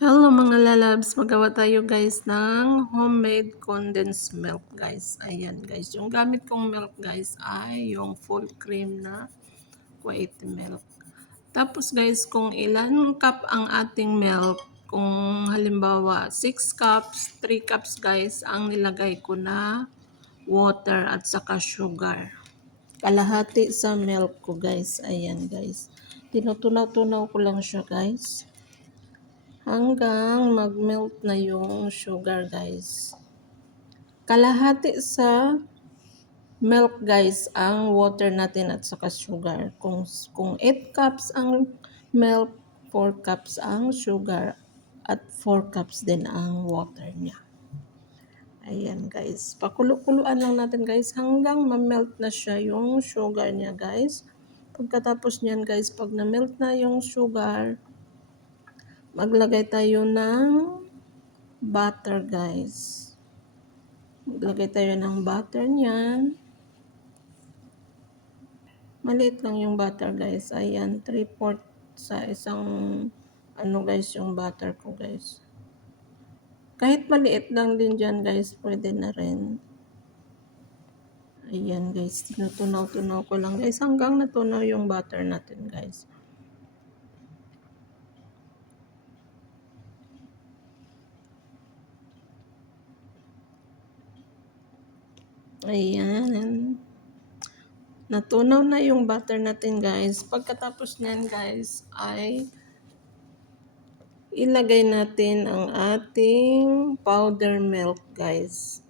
Hello mga lalabs, magawa tayo guys ng homemade condensed milk guys. Ayan guys, yung gamit kong milk guys ay yung full cream na white milk. Tapos guys, kung ilan cup ang ating milk, kung halimbawa 6 cups, 3 cups guys ang nilagay ko na water at saka sugar. Kalahati sa milk ko guys, ayan guys. Tinutunaw-tunaw ko lang siya guys hanggang mag-melt na yung sugar guys. Kalahati sa milk guys ang water natin at saka sugar. Kung 8 cups ang milk, 4 cups ang sugar at 4 cups din ang water niya. Ayan guys, pakulo-kuluan lang natin guys hanggang ma-melt na siya yung sugar niya guys. Pagkatapos niyan guys, pag na-melt na yung sugar, maglagay tayo ng butter guys. Maglagay tayo ng butter niyan. Maliit lang yung butter guys. Ayan, 3/4 sa isang guys yung butter ko guys. Kahit maliit lang din dyan guys, pwede na rin. Ayan guys, tinutunaw-tunaw ko lang guys hanggang natunaw yung butter natin guys. Ayan. Natunaw na yung butter natin guys. Pagkatapos niyan guys ay ilagay natin ang ating powder milk guys.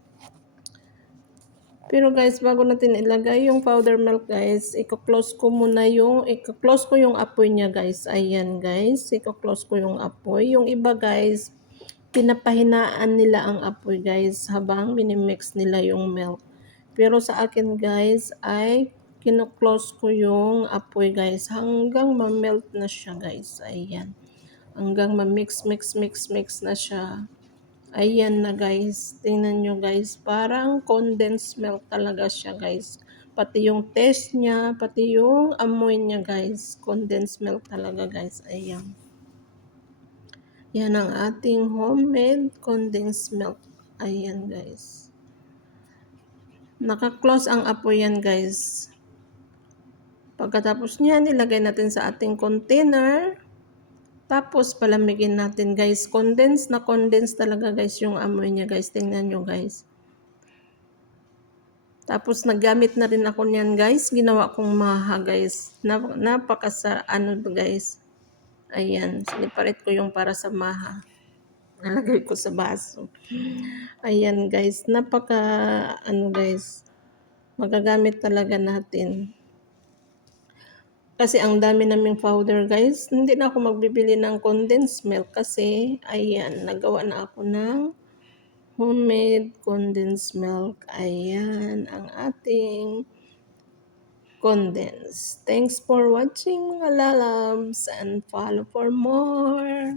Pero guys, bago natin ilagay yung powder milk guys, i-close ko yung apoy niya guys. Ayan guys, i-close ko yung apoy. Yung iba guys, pinapahinaan nila ang apoy guys habang minimix nila yung milk. Pero sa akin guys ay kino-close ko yung apoy guys hanggang ma-melt na siya guys. Ayan. Hanggang ma-mix na siya. Ayan na guys. Tingnan nyo guys. Parang condensed milk talaga siya guys. Pati yung taste niya, pati yung amoy niya guys. Condensed milk talaga guys. Ayan. Yan ang ating homemade condensed milk. Ayan guys. Naka-close ang apoy yan guys. Pagkatapos niyan, ilagay natin sa ating container. Tapos palamigin natin guys. Condense talaga guys yung amoy niya guys. Tingnan nyo guys. Tapos naggamit na rin ako niyan guys. Ginawa kong maha guys. Guys. Ayan. Siniparit ko yung para sa maha. Nalagay ko sa baso. Ayan guys. Guys. Magagamit talaga natin. Kasi ang dami naming powder guys. Hindi na ako magbibili ng condensed milk kasi ayan, nagawa na ako ng homemade condensed milk. Ayan ang ating condensed. Thanks for watching mga lalabs and follow for more.